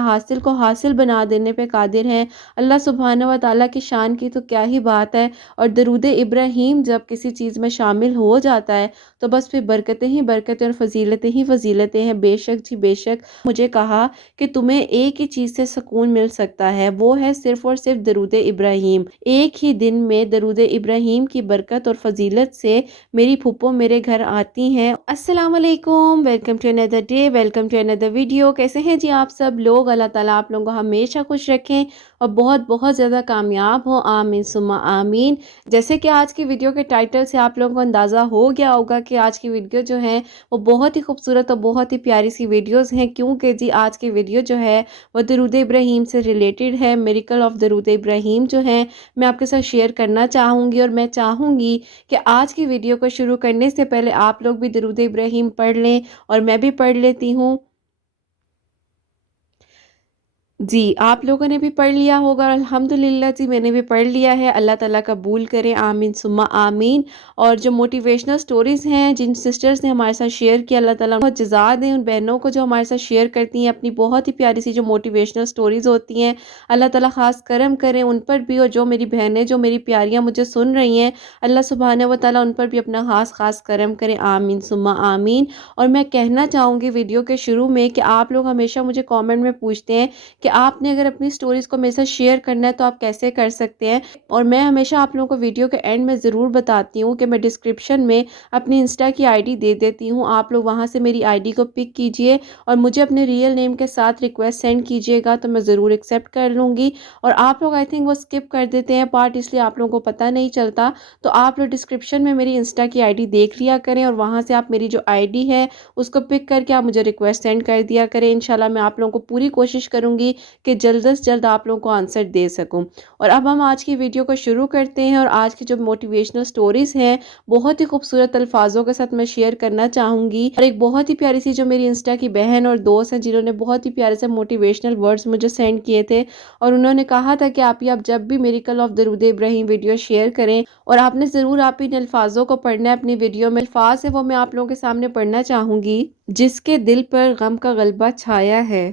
حاصل کو حاصل بنا دینے پہ قادر ہیں۔ اللہ سبحانہ و تعالیٰ کی شان کی تو کیا ہی بات ہے، اور درود ابراہیم جب کسی چیز میں شامل ہو جاتا ہے تو بس پھر برکتیں ہی برکتیں اور فضیلتیں ہی فضیلتیں ہیں۔ بے شک جی بے شک، مجھے کہا کہ تمہیں ایک ہی چیز سے سکون مل سکتا ہے، وہ ہے صرف اور صرف درود ابراہیم۔ ایک ہی دن میں درود ابراہیم کی برکت اور فضیلت سے میری پھپھو میرے گھر آتی ہیں۔ السلام علیکم، ویلکم ٹو اندر ڈے، ویلکم ٹو اندر ویڈیو۔ کیسے ہیں جی آپ سب لوگ؟ اللہ تعالیٰ آپ لوگوں کو ہمیشہ خوش رکھیں اور بہت بہت زیادہ کامیاب ہوں، آمین ثم آمین۔ جیسے کہ آج کی ویڈیو کے ٹائٹل سے آپ لوگوں کو اندازہ ہو گیا ہوگا کہ آج کی ویڈیو جو ہے وہ بہت ہی خوبصورت اور بہت ہی پیاری سی ویڈیوز ہیں، کیونکہ جی آج کی ویڈیو جو ہے وہ درود ابراہیم سے ریلیٹڈ ہے۔ میریکل آف درود ابراہیم جو ہے میں آپ کے ساتھ شیئر کرنا چاہوں گی، اور میں چاہوں گی کہ آج کی ویڈیو کو شروع کرنے سے پہلے آپ لوگ بھی درود ابراہیم پڑھ لیں اور میں بھی پڑھ لیتی ہوں۔ جی آپ لوگوں نے بھی پڑھ لیا ہوگا، الحمدللہ جی میں نے بھی پڑھ لیا ہے۔ اللہ تعالیٰ قبول کرے، آمین ثم آمین۔ اور جو موٹیویشنل سٹوریز ہیں جن سسٹرز نے ہمارے ساتھ شیئر کیا، اللہ تعالیٰ بہت جزا دیں ان بہنوں کو جو ہمارے ساتھ شیئر کرتی ہیں اپنی بہت ہی پیاری سی جو موٹیویشنل سٹوریز ہوتی ہیں۔ اللہ تعالیٰ خاص کرم کریں ان پر بھی، اور جو میری بہنیں جو میری پیاریاں مجھے سن رہی ہیں، اللہ سبحانہ و تعالیٰ ان پر بھی اپنا خاص کرم کرے، آمین ثم آمین۔ اور میں کہنا چاہوں گی ویڈیو کے شروع میں کہ آپ لوگ ہمیشہ مجھے کامنٹ میں پوچھتے ہیں کہ آپ نے اگر اپنی سٹوریز کو میرے ساتھ شیئر کرنا ہے تو آپ کیسے کر سکتے ہیں، اور میں ہمیشہ آپ لوگوں کو ویڈیو کے اینڈ میں ضرور بتاتی ہوں کہ میں ڈسکرپشن میں اپنی انسٹا کی آئی ڈی دے دیتی ہوں، آپ لوگ وہاں سے میری آئی ڈی کو پک کیجئے اور مجھے اپنے ریئل نیم کے ساتھ ریکویسٹ سینڈ کیجئے گا تو میں ضرور ایکسیپٹ کر لوں گی۔ اور آپ لوگ آئی تھنک وہ اسکپ کر دیتے ہیں پارٹ، اس لیے آپ لوگوں کو پتہ نہیں چلتا، تو آپ لوگ ڈسکرپشن میں میری انسٹا کی آئی ڈی دیکھ لیا کریں، اور وہاں سے آپ میری جو آئی ڈی ہے اس کو پک کر کے آپ مجھے ریکویسٹ سینڈ کر دیا کریں۔ انشاءاللہ میں آپ لوگوں کو پوری کوشش کروں گی کہ جلد از جلد آپ لوگوں کو آنسر دے سکوں۔ اور اب ہم آج کی ویڈیو کو شروع کرتے ہیں، اور آج کی جو موٹیویشنل سٹوریز ہیں بہت ہی خوبصورت الفاظوں کے ساتھ میں شیئر کرنا چاہوں گی، اور ایک بہت ہی پیاری سی جو میری انسٹا کی بہن اور دوست ہیں جنہوں نے بہت ہی پیارے سے موٹیویشنل ورڈز مجھے سینڈ کیے تھے، اور انہوں نے کہا تھا کہ آپ جب بھی میریکل آف درود ابراہیم ویڈیو شیئر کریں اور آپ نے ضرور آپ ان الفاظوں کو پڑھنا ہے اپنی ویڈیو میں۔ الفاظ ہے وہ میں آپ لوگوں کے سامنے پڑھنا چاہوں گی۔ جس کے دل پر غم کا غلبہ چھایا ہے،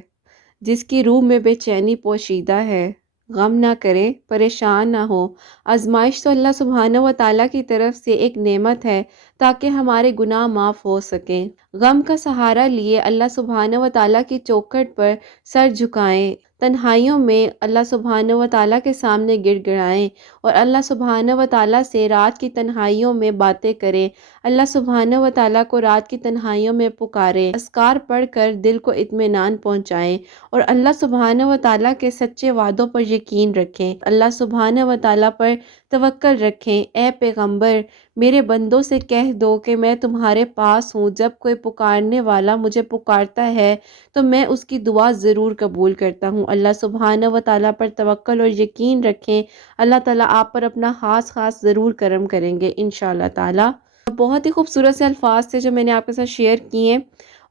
جس کی روح میں بے چینی پوشیدہ ہے، غم نہ کرے پریشان نہ ہو۔ آزمائش تو اللہ سبحانہ و تعالیٰ کی طرف سے ایک نعمت ہے تاکہ ہمارے گناہ معاف ہو سکیں۔ غم کا سہارا لیے اللہ سبحانہ و تعالیٰ کی چوکھٹ پر سر جھکائیں، تنہائیوں میں اللہ سبحانہ و تعالیٰ کے سامنے گڑ گڑائیں، اور اللہ سبحانہ و تعالیٰ سے رات کی تنہائیوں میں باتیں کریں، اللہ سبحانہ و تعالیٰ کو رات کی تنہائیوں میں پکاریں، اذکار پڑھ کر دل کو اطمینان پہنچائیں، اور اللہ سبحانہ و تعالیٰ کے سچے وعدوں پر یقین رکھیں، اللہ سبحانہ و تعالیٰ پر توکل رکھیں۔ اے پیغمبر میرے بندوں سے کہہ دو کہ میں تمہارے پاس ہوں، جب کوئی پکارنے والا مجھے پکارتا ہے تو میں اس کی دعا ضرور قبول کرتا ہوں۔ اللہ سبحانہ و تعالیٰ پر توکل اور یقین رکھیں، اللہ تعالیٰ آپ پر اپنا خاص ضرور کرم کریں گے انشاءاللہ تعالیٰ۔ بہت ہی خوبصورت سے الفاظ تھے جو میں نے آپ کے ساتھ شیئر کیے،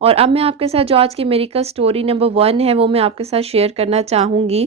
اور اب میں آپ کے ساتھ جو آج کی میریکل سٹوری نمبر 1 ہے وہ میں آپ کے ساتھ شیئر کرنا چاہوں گی۔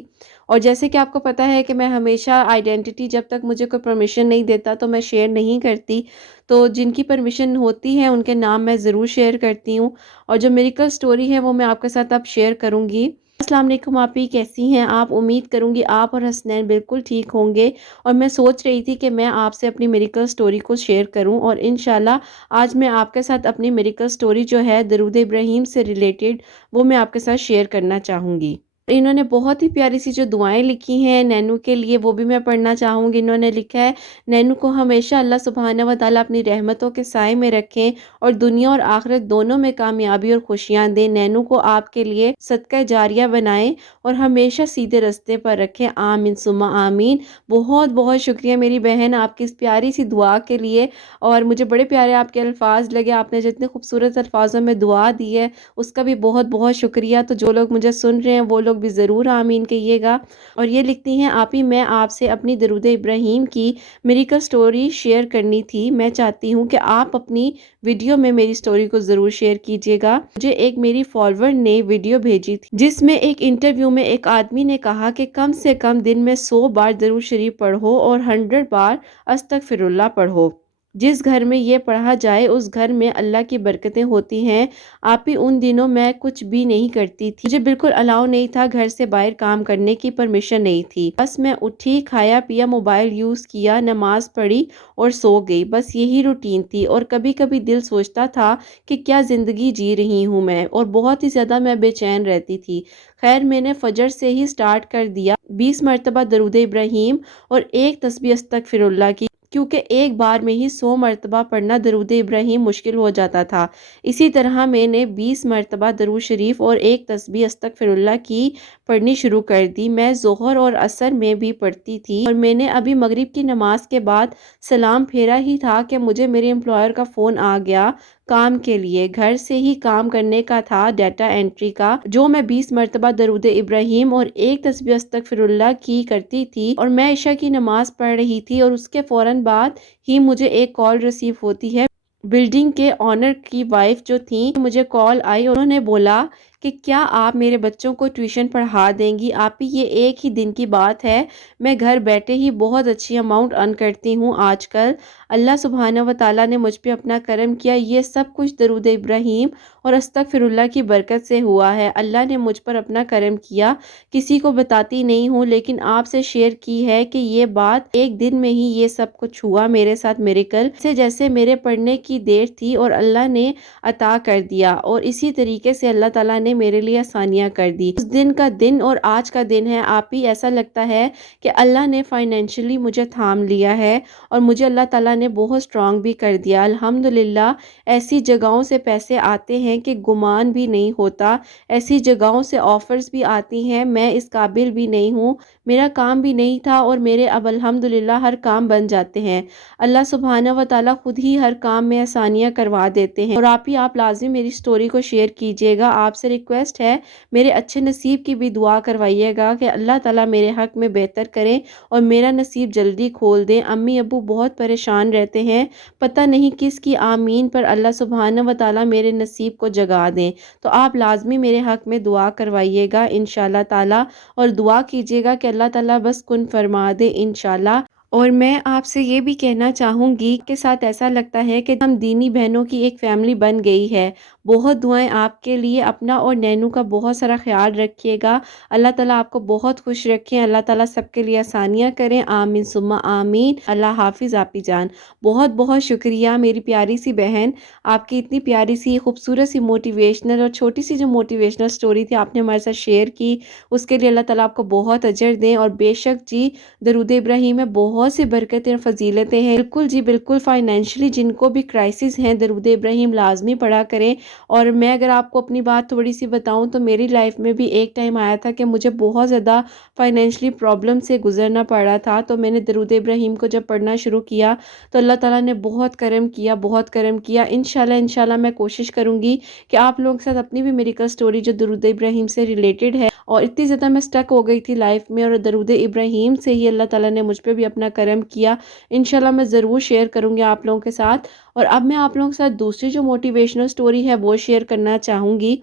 اور جیسے کہ آپ کو پتہ ہے کہ میں ہمیشہ آئیڈینٹی جب تک مجھے کوئی پرمیشن نہیں دیتا تو میں شیئر نہیں کرتی، تو جن کی پرمیشن ہوتی ہے ان کے نام میں ضرور شیئر کرتی ہوں، اور جو میریکل سٹوری ہے وہ میں آپ کے ساتھ اب شیئر کروں گی۔ السلام علیکم آپی، کیسی ہیں آپ؟ امید کروں گی آپ اور حسنین بالکل ٹھیک ہوں گے، اور میں سوچ رہی تھی کہ میں آپ سے اپنی میریکل سٹوری کو شیئر کروں، اور انشاءاللہ آج میں آپ کے ساتھ اپنی میریکل سٹوری جو ہے درود ابراہیم سے ریلیٹڈ وہ میں آپ کے ساتھ شیئر کرنا چاہوں گی۔ انہوں نے بہت ہی پیاری سی جو دعائیں لکھی ہیں نینو کے لیے وہ بھی میں پڑھنا چاہوں گی۔ انہوں نے لکھا ہے، نینو کو ہمیشہ اللہ سبحانہ و تعالیٰ اپنی رحمتوں کے سائے میں رکھیں اور دنیا اور آخرت دونوں میں کامیابی اور خوشیاں دیں۔ نینو کو آپ کے لیے صدقہ جاریہ بنائیں اور ہمیشہ سیدھے رستے پر رکھیں، آمین ثم آمین۔ بہت بہت شکریہ میری بہن آپ کی اس پیاری سی دعا کے لیے، اور مجھے بڑے پیارے آپ کے الفاظ لگے، آپ نے جتنے خوبصورت الفاظوں میں دعا دی ہے اس کا بھی بہت بہت شکریہ۔ تو جو لوگ مجھے سن رہے ہیں وہ لوگ بھی ضرور آمین کہیے گا۔ اور یہ لکھتی ہیں، آپی میں آپ سے اپنی درود ابراہیم کی میریکل سٹوری شیئر کرنی تھی، میں چاہتی ہوں کہ آپ اپنی ویڈیو میں میری سٹوری کو ضرور شیئر کیجیے گا۔ مجھے ایک میری فالوور نے ویڈیو بھیجی تھی جس میں ایک انٹرویو میں ایک آدمی نے کہا کہ کم سے کم دن میں 100 بار درود شریف پڑھو اور 100 بار استغفر اللہ پڑھو۔ جس گھر میں یہ پڑھا جائے اس گھر میں اللہ کی برکتیں ہوتی ہیں۔ آپ ہی ان دنوں میں کچھ بھی نہیں کرتی تھی، مجھے بالکل الاؤ نہیں تھا گھر سے باہر کام کرنے کی، پرمیشن نہیں تھی۔ بس میں اٹھی، کھایا پیا، موبائل یوز کیا، نماز پڑھی اور سو گئی، بس یہی روٹین تھی۔ اور کبھی کبھی دل سوچتا تھا کہ کیا زندگی جی رہی ہوں میں، اور بہت ہی زیادہ میں بے چین رہتی تھی۔ خیر میں نے فجر سے ہی سٹارٹ کر دیا، 20 مرتبہ درود ابراہیم اور ایک تسبیح استغفر اللہ کی، کیونکہ ایک بار میں ہی 100 مرتبہ پڑھنا درود ابراہیم مشکل ہو جاتا تھا۔ اسی طرح میں نے 20 مرتبہ درود شریف اور ایک تسبیح استغفر اللہ کی پڑھنی شروع کر دی۔ میں ظہر اور عصر میں بھی پڑھتی تھی، اور میں نے ابھی مغرب کی نماز کے بعد سلام پھیرا ہی تھا کہ مجھے میرے امپلائر کا فون آ گیا کام کے لیے۔ گھر سے ہی کام کرنے کا تھا، ڈیٹا انٹری کا، جو میں 20 مرتبہ درود ابراہیم اور ایک تسبیح استغفر اللہ کی کرتی تھی، اور میں عشاء کی نماز پڑھ رہی تھی، اور اس کے فوراً بعد ہی مجھے ایک کال ریسیو ہوتی ہے۔ بلڈنگ کے آنر کی وائف جو تھیں، مجھے کال آئی، انہوں نے بولا کہ کیا آپ میرے بچوں کو ٹیوشن پڑھا دیں گی؟ آپ ہی یہ ایک ہی دن کی بات ہے، میں گھر بیٹھے ہی بہت اچھی اماؤنٹ ارن کرتی ہوں آج کل۔ اللہ سبحانہ و تعالیٰ نے مجھ پہ اپنا کرم کیا، یہ سب کچھ درود ابراہیم اور استغفر اللہ کی برکت سے ہوا ہے۔ اللہ نے مجھ پر اپنا کرم کیا، کسی کو بتاتی نہیں ہوں، لیکن آپ سے شیئر کی ہے کہ یہ بات ایک دن میں ہی یہ سب کچھ ہوا میرے ساتھ، میریکل سے جیسے میرے پڑھنے کی دیر تھی اور اللہ نے عطا کر دیا، اور اسی طریقے سے اللہ تعالیٰ نے میرے لیے آسانیاں کر دی۔ اس دن کا دن اور آج کا دن ہے، آپ ہی ایسا لگتا ہے کہ اللہ نے فائنینشلی مجھے تھام لیا ہے، اور مجھے اللہ تعالیٰ نے بہت سٹرونگ بھی کر دیا الحمدللہ۔ ایسی جگہوں سے پیسے آتے ہیں کہ گمان بھی نہیں ہوتا، ایسی جگہوں سے آفرز بھی آتی ہیں، میں اس قابل بھی نہیں ہوں، میرا کام بھی نہیں تھا، اور میرے اب الحمدللہ ہر کام بن جاتے ہیں۔ اللہ سبحانہ و تعالیٰ خود ہی ہر کام میں آسانیاں کروا دیتے ہیں۔ اور آپ لازمی میری سٹوری کو شیئر کیجئے گا، آپ سے ریکویسٹ ہے میرے اچھے نصیب کی بھی دعا کروائیے گا کہ اللہ تعالیٰ میرے حق میں بہتر کریں اور میرا نصیب جلدی کھول دیں۔ امی ابو بہت پریشان رہتے ہیں، پتہ نہیں کس کی آمین پر اللہ سبحانہ و تعالیٰ میرے نصیب کو جگا دیں، تو آپ لازمی میرے حق میں دعا کروائیے گا انشاءاللہ تعالیٰ، اور دعا کیجئے گا کہ اللہ تعالیٰ بس کن فرما دے انشاءاللہ۔ اور میں آپ سے یہ بھی کہنا چاہوں گی کہ ساتھ ایسا لگتا ہے کہ ہم دینی بہنوں کی ایک فیملی بن گئی ہے۔ بہت دعائیں آپ کے لیے، اپنا اور نینو کا بہت سارا خیال رکھیے گا، اللہ تعالیٰ آپ کو بہت خوش رکھیں، اللہ تعالیٰ سب کے لیے آسانیاں کریں، آمین ثم آمین۔ اللہ حافظ آپی جان، بہت بہت شکریہ میری پیاری سی بہن، آپ کی اتنی پیاری سی خوبصورت سی موٹیویشنل اور چھوٹی سی جو موٹیویشنل سٹوری تھی آپ نے ہمارے ساتھ شیئر کی، اس کے لیے اللہ تعالیٰ آپ کو بہت اجر دیں۔ اور بے شک جی درود ابراہیم میں بہت سی برکتیں اور فضیلتیں ہیں، بالکل جی بالکل، فائنینشلی جن کو بھی کرائسس ہیں درود ابراہیم لازمی پڑھا کریں۔ اور میں اگر آپ کو اپنی بات تھوڑی سی بتاؤں تو میری لائف میں بھی ایک ٹائم آیا تھا کہ مجھے بہت زیادہ فائنینشلی پرابلم سے گزرنا پڑ رہا تھا، تو میں نے درود ابراہیم کو جب پڑھنا شروع کیا تو اللہ تعالیٰ نے بہت کرم کیا، بہت کرم کیا۔ انشاءاللہ میں کوشش کروں گی کہ آپ لوگوں کے ساتھ اپنی بھی میریکل سٹوری جو درود ابراہیم سے ریلیٹڈ ہے، اور اتنی زیادہ میں سٹک ہو گئی تھی لائف میں، اور درود ابراہیم سے ہی اللہ تعالیٰ نے مجھ پہ بھی اپنا کرم کیا، انشاءاللہ میں ضرور شیئر کروں گی آپ لوگوں کے ساتھ۔ اور اب میں آپ لوگوں کے ساتھ دوسری جو موٹیویشنل سٹوری ہے وہ شیئر کرنا چاہوں گی،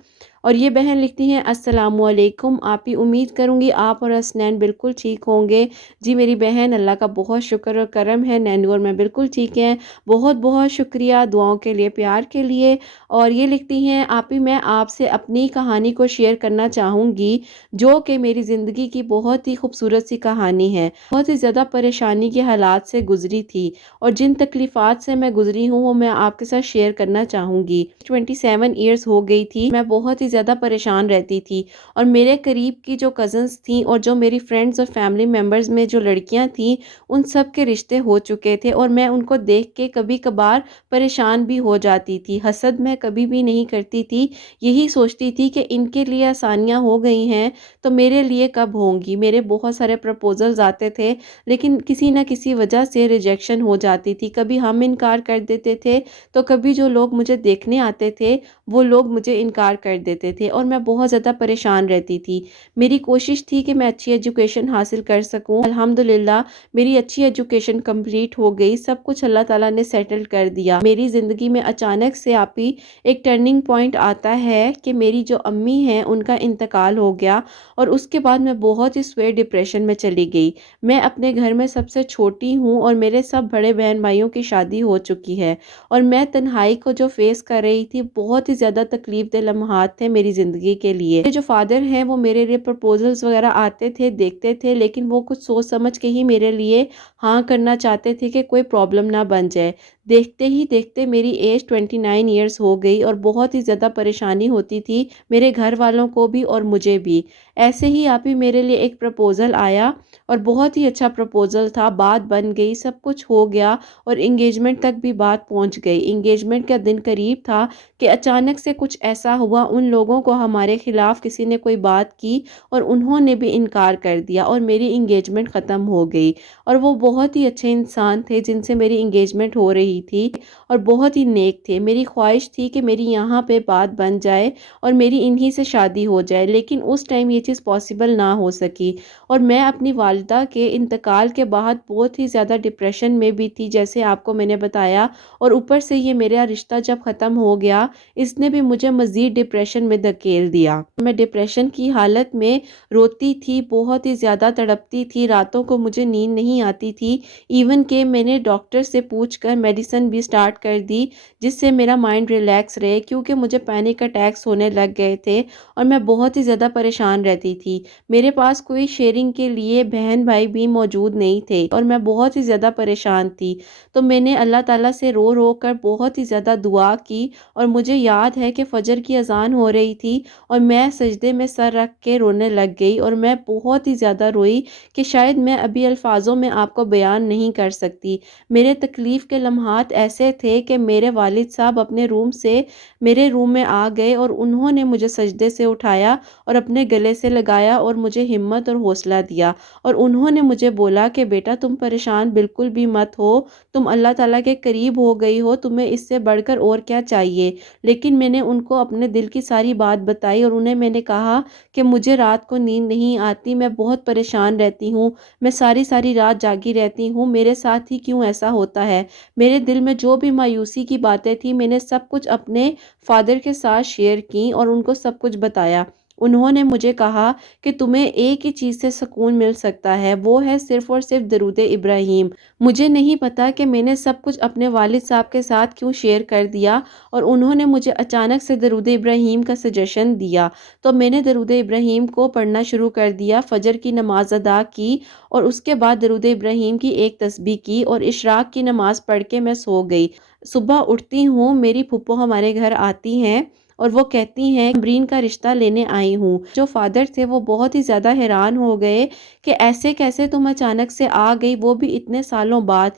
اور یہ بہن لکھتی ہیں السلام علیکم آپی، امید کروں گی آپ اور حسنین بالکل ٹھیک ہوں گے۔ جی میری بہن، اللہ کا بہت شکر اور کرم ہے، نینو اور میں بالکل ٹھیک ہیں، بہت بہت شکریہ دعاؤں کے لیے، پیار کے لیے۔ اور یہ لکھتی ہیں آپی میں آپ سے اپنی کہانی کو شیئر کرنا چاہوں گی، جو کہ میری زندگی کی بہت ہی خوبصورت سی کہانی ہے، بہت ہی زیادہ پریشانی کے حالات سے گزری تھی، اور جن تکلیفات سے میں گزری ہوں وہ میں آپ کے ساتھ شیئر کرنا چاہوں گی۔ 27 ایئرز ہو گئی تھی، میں بہت ہی زیادہ پریشان رہتی تھی، اور میرے قریب کی جو کزنز تھیں اور جو میری فرینڈز اور فیملی ممبرز میں جو لڑکیاں تھیں ان سب کے رشتے ہو چکے تھے، اور میں ان کو دیکھ کے کبھی کبھار پریشان بھی ہو جاتی تھی۔ حسد میں کبھی بھی نہیں کرتی تھی، یہی سوچتی تھی کہ ان کے لیے آسانیاں ہو گئی ہیں تو میرے لیے کب ہوں گی۔ میرے بہت سارے پرپوزلز آتے تھے لیکن کسی نہ کسی وجہ سے ریجیکشن ہو جاتی تھی، کبھی ہم انکار کر دیتے تھے تو کبھی جو لوگ مجھے دیکھنے آتے تھے وہ لوگ مجھے انکار کر دیتے دیتے تھے اور میں بہت زیادہ پریشان رہتی تھی۔ میری کوشش تھی کہ میں اچھی ایجوکیشن حاصل کر سکوں۔ الحمدللہ میری اچھی ایجوکیشن کمپلیٹ ہو گئی، سب کچھ اللہ تعالیٰ نے سیٹل کر دیا۔ میری زندگی میں اچانک سے آپ ہی ایک ٹرننگ پوائنٹ آتا ہے کہ میری جو امی ہیں ان کا انتقال ہو گیا، اور اس کے بعد میں بہت ہی سویر ڈپریشن میں چلی گئی۔ میں اپنے گھر میں سب سے چھوٹی ہوں اور میرے سب بڑے بہن بھائیوں کی شادی ہو چکی ہے، اور میں تنہائی کو جو فیس کر رہی تھی، بہت ہی زیادہ تکلیف دہ لمحات تھے میری زندگی کے لیے۔ میرے جو فادر ہیں وہ میرے لیے پرپوزلز وغیرہ آتے تھے، دیکھتے تھے، لیکن وہ کچھ سوچ سمجھ کے ہی میرے لیے ہاں کرنا چاہتے تھے کہ کوئی پرابلم نہ بن جائے۔ دیکھتے ہی دیکھتے میری ایج 29 ایئرز ہو گئی اور بہت ہی زیادہ پریشانی ہوتی تھی میرے گھر والوں کو بھی اور مجھے بھی۔ ایسے ہی آپ ہی میرے لیے ایک پرپوزل آیا اور بہت ہی اچھا پرپوزل تھا، بات بن گئی، سب کچھ ہو گیا اور انگیجمنٹ تک بھی بات پہنچ گئی۔ انگیجمنٹ کا دن قریب تھا کہ اچانک سے کچھ ایسا ہوا، ان لوگوں کو ہمارے خلاف کسی نے کوئی بات کی اور انہوں نے بھی انکار کر دیا اور میری انگیجمنٹ ختم ہو گئی۔ اور وہ بہت ہی اچھے انسان تھے جن سے میری انگیجمنٹ ہو رہی تھی اور بہت ہی نیک تھے۔ میری خواہش تھی کہ میری یہاں پہ بات بن جائے اور میری انہی سے شادی ہو جائے، لیکن اس ٹائم یہ چیز پاسبل نہ ہو سکی، اور میں اپنی والدہ کے انتقال کے بعد بہت ہی زیادہ ڈپریشن میں بھی تھی، جیسے آپ کو میں نے بتایا، اور اوپر سے یہ میرا رشتہ جب ختم ہو گیا اس نے بھی مجھے مزید ڈپریشن میں دھکیل دیا۔ میں ڈپریشن کی حالت میں روتی تھی، بہت ہی زیادہ تڑپتی تھی، راتوں کو مجھے نیند نہیں آتی تھی، ایون کہ میں نے ڈاکٹر سے پوچھ کر میڈیسن بھی سٹارٹ کر دی جس سے میرا مائنڈ ریلیکس رہے، کیونکہ مجھے پینک اٹیکس ہونے لگ گئے تھے اور میں بہت ہی زیادہ پریشان رہتی تھی۔ میرے پاس کوئی شیئرنگ کے لیے بہن بھائی بھی موجود نہیں تھے اور میں بہت ہی زیادہ پریشان تھی، تو میں نے اللہ تعالیٰ سے رو رو کر بہت ہی زیادہ دعا کی، اور مجھے یاد ہے کہ فجر کی اذان ہو رہی تھی اور میں سجدے میں سر رکھ کے رونے لگ گئی، اور میں بہت ہی زیادہ روئی کہ شاید میں ابھی الفاظوں میں آپ کو بیان نہیں کر سکتی۔ میرے تکلیف کے لمحات ایسے تھے کہ میرے والد صاحب اپنے روم سے میرے روم میں آ گئے اور انہوں نے مجھے سجدے سے اٹھایا اور اپنے گلے سے لگایا اور مجھے ہمت اور حوصلہ دیا، اور انہوں نے مجھے بولا کہ بیٹا تم پریشان بالکل بھی مت ہو، تم اللہ تعالیٰ کے قریب ہو گئی ہو، تمہیں اس سے بڑھ کر اور کیا چاہیے۔ لیکن میں نے ان کو اپنے دل کی ساری بات بتائی اور انہیں میں نے کہا کہ مجھے رات کو نیند نہیں آتی، میں بہت پریشان رہتی ہوں، میں ساری رات جاگی رہتی ہوں، میرے ساتھ ہی کیوں ایسا ہوتا ہے۔ میرے دل میں جو بھی مایوسی کی باتیں تھیں میں نے سب کچھ اپنے فادر کے ساتھ شیئر کی اور ان کو سب کچھ بتایا۔ انہوں نے مجھے کہا کہ تمہیں ایک ہی چیز سے سکون مل سکتا ہے، وہ ہے صرف اور صرف درود ابراہیم۔ مجھے نہیں پتا کہ میں نے سب کچھ اپنے والد صاحب کے ساتھ کیوں شیئر کر دیا، اور انہوں نے مجھے اچانک سے درود ابراہیم کا سجیشن دیا، تو میں نے درود ابراہیم کو پڑھنا شروع کر دیا، فجر کی نماز ادا کی اور اس کے بعد درود ابراہیم کی ایک تسبیح کی اور اشراق کی نماز پڑھ کے میں سو گئی۔ صبح اٹھتی ہوں، میری پھپھو ہمارے گھر آتی ہیں اور وہ کہتی ہیں امرین کا رشتہ لینے آئی ہوں۔ جو فادر تھے وہ بہت ہی زیادہ حیران ہو گئے کہ ایسے کیسے تم اچانک سے آ گئی، وہ بھی اتنے سالوں بعد،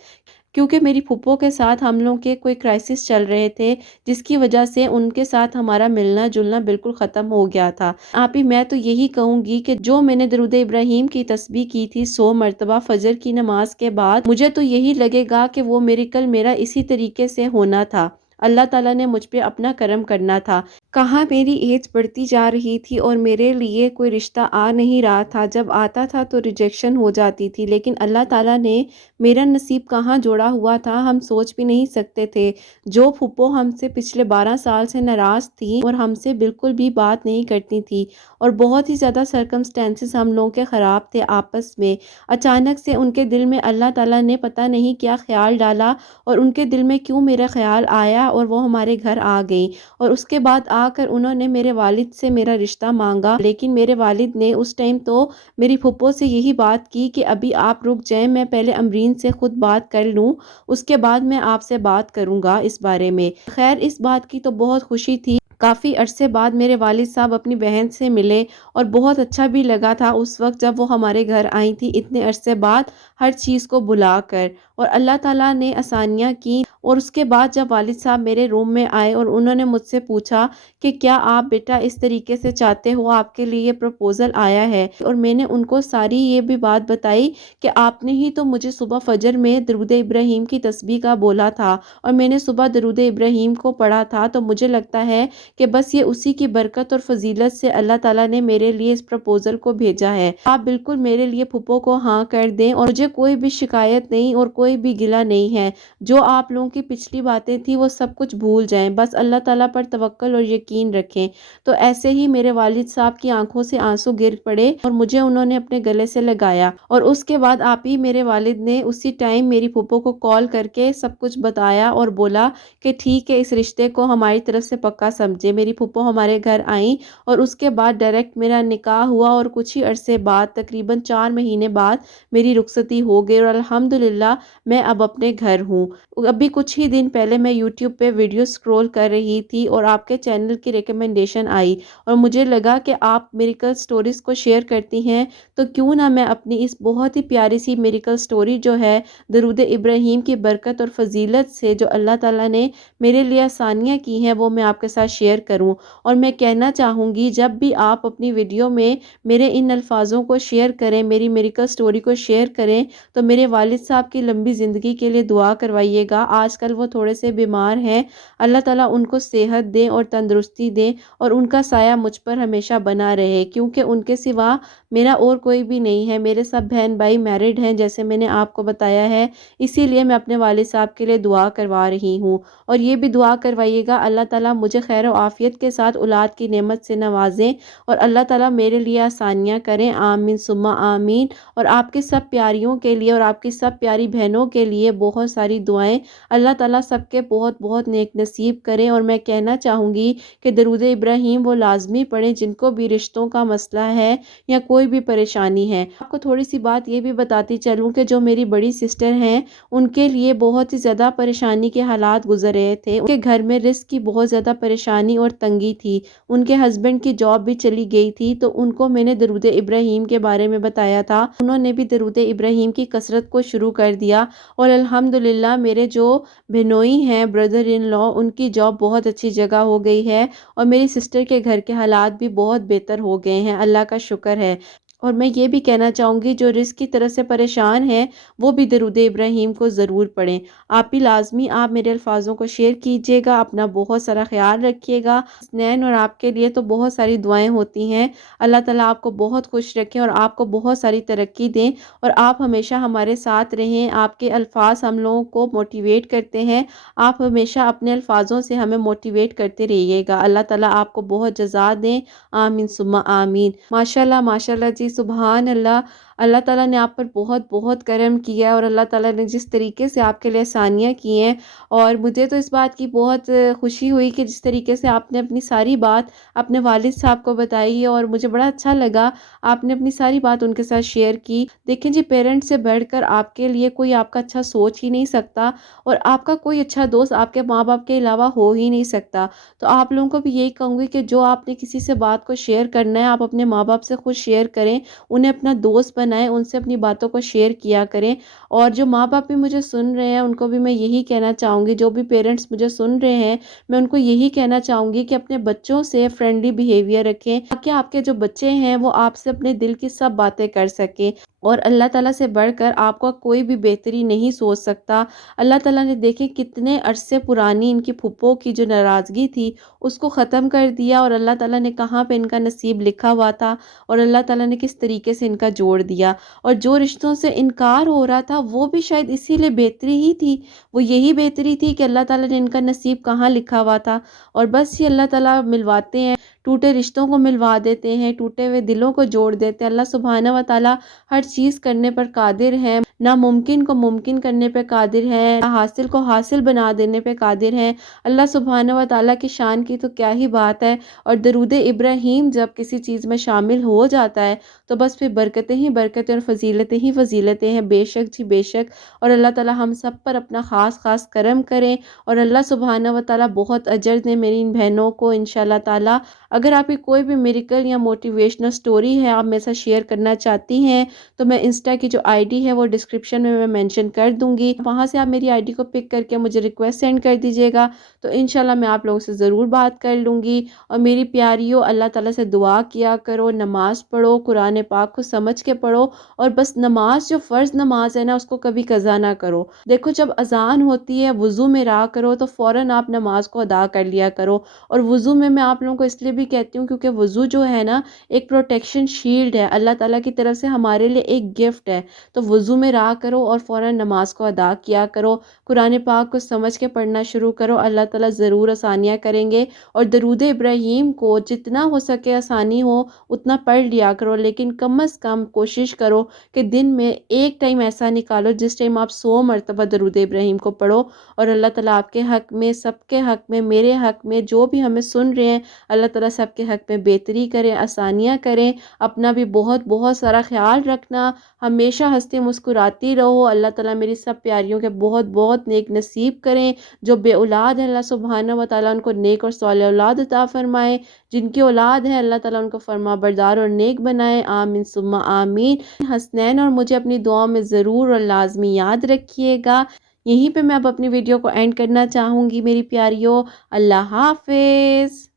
کیونکہ میری پھپھو کے ساتھ ہم لوگوں کے کوئی کرائسس چل رہے تھے جس کی وجہ سے ان کے ساتھ ہمارا ملنا جلنا بالکل ختم ہو گیا تھا۔ آپ ہی میں تو یہی کہوں گی کہ جو میں نے درود ابراہیم کی تسبیح کی تھی 100 مرتبہ فجر کی نماز کے بعد، مجھے تو یہی لگے گا کہ وہ میریکل میرا اسی طریقے سے ہونا تھا، اللہ تعالیٰ نے مجھ پہ اپنا کرم کرنا تھا۔ کہاں میری ایج بڑھتی جا رہی تھی اور میرے لیے کوئی رشتہ آ نہیں رہا تھا، جب آتا تھا تو ریجیکشن ہو جاتی تھی، لیکن اللہ تعالیٰ نے میرا نصیب کہاں جوڑا ہوا تھا ہم سوچ بھی نہیں سکتے تھے۔ جو پھپھو ہم سے پچھلے 12 سال سے ناراض تھی اور ہم سے بالکل بھی بات نہیں کرتی تھی اور بہت ہی زیادہ سرکمسٹینسز ہم لوگوں کے خراب تھے آپس میں، اچانک سے ان کے دل میں اللہ تعالیٰ نے پتہ نہیں کیا خیال ڈالا اور ان کے دل میں کیوں میرا خیال آیا اور وہ ہمارے گھر آ گئی، اور اس کے بعد آ کر انہوں نے میرے والد سے میرا رشتہ مانگا، لیکن میرے والد نے اس ٹائم تو میری پھپھو سے یہی بات کی کہ ابھی آپ رک جائیں، میں پہلے امرین سے خود بات کر لوں، اس کے بعد میں آپ سے بات کروں گا اس بارے میں۔ خیر اس بات کی تو بہت خوشی تھی، کافی عرصے بعد میرے والد صاحب اپنی بہن سے ملے اور بہت اچھا بھی لگا تھا اس وقت جب وہ ہمارے گھر آئی تھی اتنے عرصے بعد ہر چیز کو بھلا کر، اور اللہ تعالیٰ نے آسانیاں کی۔ اور اس کے بعد جب والد صاحب میرے روم میں آئے اور انہوں نے مجھ سے پوچھا کہ کیا آپ بیٹا اس طریقے سے چاہتے ہو، آپ کے لیے یہ پروپوزل آیا ہے، اور میں نے ان کو ساری یہ بھی بات بتائی کہ آپ نے ہی تو مجھے صبح فجر میں درود ابراہیم کی تسبیح کا بولا تھا، اور میں نے صبح درود ابراہیم کو پڑھا تھا، تو مجھے لگتا ہے کہ بس یہ اسی کی برکت اور فضیلت سے اللہ تعالیٰ نے میرے لیے اس پروپوزل کو بھیجا ہے۔ آپ بالکل میرے لیے پھپھو کو ہاں کر دیں، اور مجھے کوئی بھی شکایت نہیں اور کوئی بھی گلہ نہیں ہے۔ جو آپ لوگوں کی پچھلی باتیں تھی وہ سب کچھ بھول جائیں، بس اللہ تعالیٰ پر توکل اور یقین رکھیں۔ تو ایسے ہی میرے والد صاحب کی آنکھوں سے آنسو گر پڑے اور مجھے انہوں نے اپنے گلے سے لگایا، اور اس کے بعد آپ ہی میرے والد نے اسی ٹائم میری پھپھو کو کال کر کے سب کچھ بتایا اور بولا کہ ٹھیک ہے، اس رشتے کو ہماری طرف سے پکا سمجھے۔ میری پھپھو ہمارے گھر آئیں اور اس کے بعد ڈائریکٹ میرا نکاح ہوا، اور کچھ ہی عرصے بعد تقریباً 4 مہینے بعد میری رخصتی ہو گئی، اور الحمدللہ میں اب اپنے گھر ہوں۔ ابھی کچھ ہی دن پہلے میں یوٹیوب پہ ویڈیو سکرول کر رہی تھی اور آپ کے چینل کی ریکمنڈیشن آئی، اور مجھے لگا کہ آپ میریکل سٹوریز کو شیئر کرتی ہیں، تو کیوں نہ میں اپنی اس بہت ہی پیاری سی میریکل سٹوری جو ہے درود ابراہیم کی برکت اور فضیلت سے جو اللہ تعالیٰ نے میرے لیے آسانیاں کی ہیں وہ میں آپ کے ساتھ شیئر کروں۔ اور میں کہنا چاہوں گی جب بھی آپ اپنی ویڈیو میں میرے ان الفاظوں کو شیئر کریں، میری میریکل سٹوری کو شیئر کریں، تو میرے والد صاحب کی لمبی زندگی کے لیے دعا کروائیے گا۔ آج کل وہ تھوڑے سے بیمار ہیں، اللہ تعالیٰ ان کو صحت دے اور تندرستی دے، اور ان کا سایہ مجھ پر ہمیشہ بنا رہے، کیونکہ ان کے سوا میرا اور کوئی بھی نہیں ہے۔ میرے سب بہن بھائی میرڈ ہیں جیسے میں نے آپ کو بتایا ہے، اسی لیے میں اپنے والد صاحب کے لیے دعا کروا رہی ہوں۔ اور یہ بھی دعا کروائیے گا اللہ تعالیٰ مجھے خیر و عافیت کے ساتھ اولاد کی نعمت سے نوازیں، اور اللہ تعالیٰ میرے لیے آسانیاں کریں، آمین ثم آمین۔ اور آپ کے سب پیاریوں کے لیے اور آپ کی سب پیاری بہنوں کے لیے بہت ساری دعائیں، اللہ تعالیٰ سب کے بہت بہت نیک نصیب کریں۔ اور میں کہنا چاہوں گی کہ درود ابراہیم وہ لازمی پڑھیں جن کو بھی رشتوں کا مسئلہ ہے یا کوئی بھی پریشانی ہے۔ آپ کو تھوڑی سی بات یہ بھی بتاتی چلوں کہ جو میری بڑی سسٹر ہیں ان کے لیے بہت ہی زیادہ پریشانی کے حالات گزر رہے تھے، ان کے گھر میں رزق کی بہت زیادہ پریشانی اور تنگی تھی، ان کے ہسبینڈ کی جاب بھی چلی گئی تھی، تو ان کو میں نے درود ابراہیم کے بارے میں بتایا تھا، انہوں نے بھی درود ابراہیم کی کثرت کو شروع کر دیا، اور الحمدللہ میرے جو بہنوئی ہیں بردر ان لا ان کی جاب بہت اچھی جگہ ہو گئی ہے، اور میری سسٹر کے گھر کے حالات بھی بہت بہتر ہو گئے ہیں، اللہ کا شکر ہے۔ اور میں یہ بھی کہنا چاہوں گی جو رزق کی طرح سے پریشان ہیں وہ بھی درود ابراہیم کو ضرور پڑھیں۔ آپ بھی لازمی آپ میرے الفاظوں کو شیئر کیجیے گا، اپنا بہت سارا خیال رکھیے گا۔ حسنین اور آپ کے لیے تو بہت ساری دعائیں ہوتی ہیں، اللہ تعالیٰ آپ کو بہت خوش رکھیں اور آپ کو بہت ساری ترقی دیں، اور آپ ہمیشہ ہمارے ساتھ رہیں۔ آپ کے الفاظ ہم لوگوں کو موٹیویٹ کرتے ہیں، آپ ہمیشہ اپنے الفاظوں سے ہمیں موٹیویٹ کرتے رہیے گا۔ اللہ تعالیٰ آپ کو بہت جزا دیں، آمین ثم آمین۔ ماشاءاللہ جی، سبحان اللہ، اللہ تعالیٰ نے آپ پر بہت بہت کرم کیا ہے، اور اللہ تعالیٰ نے جس طریقے سے آپ کے لیے آسانیاں کی ہیں، اور مجھے تو اس بات کی بہت خوشی ہوئی کہ جس طریقے سے آپ نے اپنی ساری بات اپنے والد صاحب کو بتائی ہے، اور مجھے بڑا اچھا لگا آپ نے اپنی ساری بات ان کے ساتھ شیئر کی۔ دیکھیں جی، پیرنٹس سے بڑھ کر آپ کے لیے کوئی آپ کا اچھا سوچ ہی نہیں سکتا، اور آپ کا کوئی اچھا دوست آپ کے ماں باپ کے علاوہ ہو ہی نہیں سکتا۔ تو آپ لوگوں کو بھی یہی کہوں گی کہ جو آپ نے کسی سے بات کو شیئر کرنا ہے، آپ اپنے ماں باپ سے خود شیئر کریں، انہیں اپنا دوست بنائیں، ان سے اپنی باتوں کو شیئر کیا کریں۔ اور جو ماں باپ بھی مجھے سن رہے ہیں ان کو بھی میں یہی کہنا چاہوں گی، جو بھی پیرنٹس مجھے سن رہے ہیں میں ان کو یہی کہنا چاہوں گی کہ اپنے بچوں سے فرینڈلی بیہیویئر رکھیں، تاکہ آپ کے جو بچے ہیں وہ آپ سے اپنے دل کی سب باتیں کر سکیں۔ اور اللہ تعالیٰ سے بڑھ کر آپ کا کوئی بھی بہتری نہیں سوچ سکتا۔ اللہ تعالیٰ نے دیکھیں کتنے عرصے پرانی ان کی پھپھو کی جو ناراضگی تھی اس کو ختم کر دیا، اور اللہ تعالیٰ نے کہاں پہ ان کا نصیب لکھا ہوا تھا اور اللہ تعالیٰ نے کس طریقے سے ان کا جوڑ دیا۔ اور جو رشتوں سے انکار ہو رہا تھا وہ بھی شاید اسی لیے بہتری ہی تھی، وہ یہی بہتری تھی کہ اللہ تعالیٰ نے ان کا نصیب کہاں لکھا ہوا تھا، اور بس یہ اللہ تعالیٰ ملواتے ہیں، ٹوٹے رشتوں کو ملوا دیتے ہیں، ٹوٹے ہوئے دلوں کو جوڑ دیتے ہیں۔ اللہ سبحانہ و تعالیٰ ہر چیز کرنے پر قادر ہے، ناممکن کو ممکن کرنے پہ قادر ہے، حاصل کو حاصل بنا دینے پہ قادر ہے۔ اللہ سبحانہ و تعالیٰ کی شان کی تو کیا ہی بات ہے۔ اور درود ابراہیم جب کسی چیز میں شامل ہو جاتا ہے تو بس پھر برکتیں ہی برکتیں اور فضیلتیں ہی فضیلتیں ہیں، بے شک جی بے شک۔ اور اللہ تعالی ہم سب پر اپنا خاص خاص کرم کریں اور اللہ سبحانہ و تعالی بہت اجر دیں میری ان بہنوں کو انشاءاللہ تعالی۔ اگر آپ کی کوئی بھی میریکل یا موٹیویشنل سٹوری ہے آپ میرے ساتھ شیئر کرنا چاہتی ہیں تو میں انسٹا کی جو آئی ڈی ہے وہ ڈسکرپشن میں مینشن کر دوں گی، وہاں سے آپ میری آئی ڈی کو پک کر کے مجھے ریکویسٹ سینڈ کر دیجیے گا، تو انشاءاللہ میں آپ لوگوں سے ضرور بات کر لوں گی۔ اور میری پیاریوں، اللہ تعالیٰ سے دعا کیا کرو، نماز پڑھو، قرآن پاک کو سمجھ کے پڑھو، اور بس نماز جو فرض نماز ہے نا اس کو کبھی قضا نہ کرو۔ دیکھو جب اذان ہوتی ہے وضو میں رہا کرو تو فوراً آپ نماز کو ادا کر لیا کرو، اور وضو میں آپ لوگوں کو اس لیے بھی کہتی ہوں کیونکہ وضو جو ہے نا ایک پروٹیکشن شیلڈ ہے، اللہ تعالیٰ کی طرف سے ہمارے لیے ایک گفٹ ہے، تو وضو میں رہا کرو اور فوراً نماز کو ادا کیا کرو، قرآن پاک کو سمجھ کے پڑھنا شروع کرو، اللہ تعالیٰ ضرور آسانیاں کریں گے۔ اور درود ابراہیم کو جتنا ہو سکے آسانی ہو اتنا پڑھ لیا کرو، لیکن کم از کم کوشش کرو کہ دن میں ایک ٹائم ایسا نکالو جس ٹائم آپ 100 مرتبہ درود ابراہیم کو پڑھو۔ اور اللہ تعالیٰ آپ کے حق میں، سب کے حق میں، میرے حق میں، جو بھی ہمیں سن رہے ہیں، اللہ تعالیٰ سب کے حق میں بہتری کریں، آسانیاں کریں۔ اپنا بھی بہت بہت سارا خیال رکھنا، ہمیشہ ہنستی مسکراتی رہو۔ اللہ تعالیٰ میری سب پیاریوں کے بہت بہت نیک نصیب کریں، جو بے اولاد ہے اللہ سبحانہ و تعالیٰ ان کو نیک اور صالح اولاد عطا فرمائے، جن کی اولاد ہے اللہ تعالیٰ ان کو فرما بردار اور نیک بنائے، آمین ثم آمین۔ حسنین اور مجھے اپنی دعاؤں میں ضرور اور لازمی یاد رکھیے گا۔ یہیں پہ میں اب اپنی ویڈیو کو اینڈ کرنا چاہوں گی میری پیاریوں، اللہ حافظ۔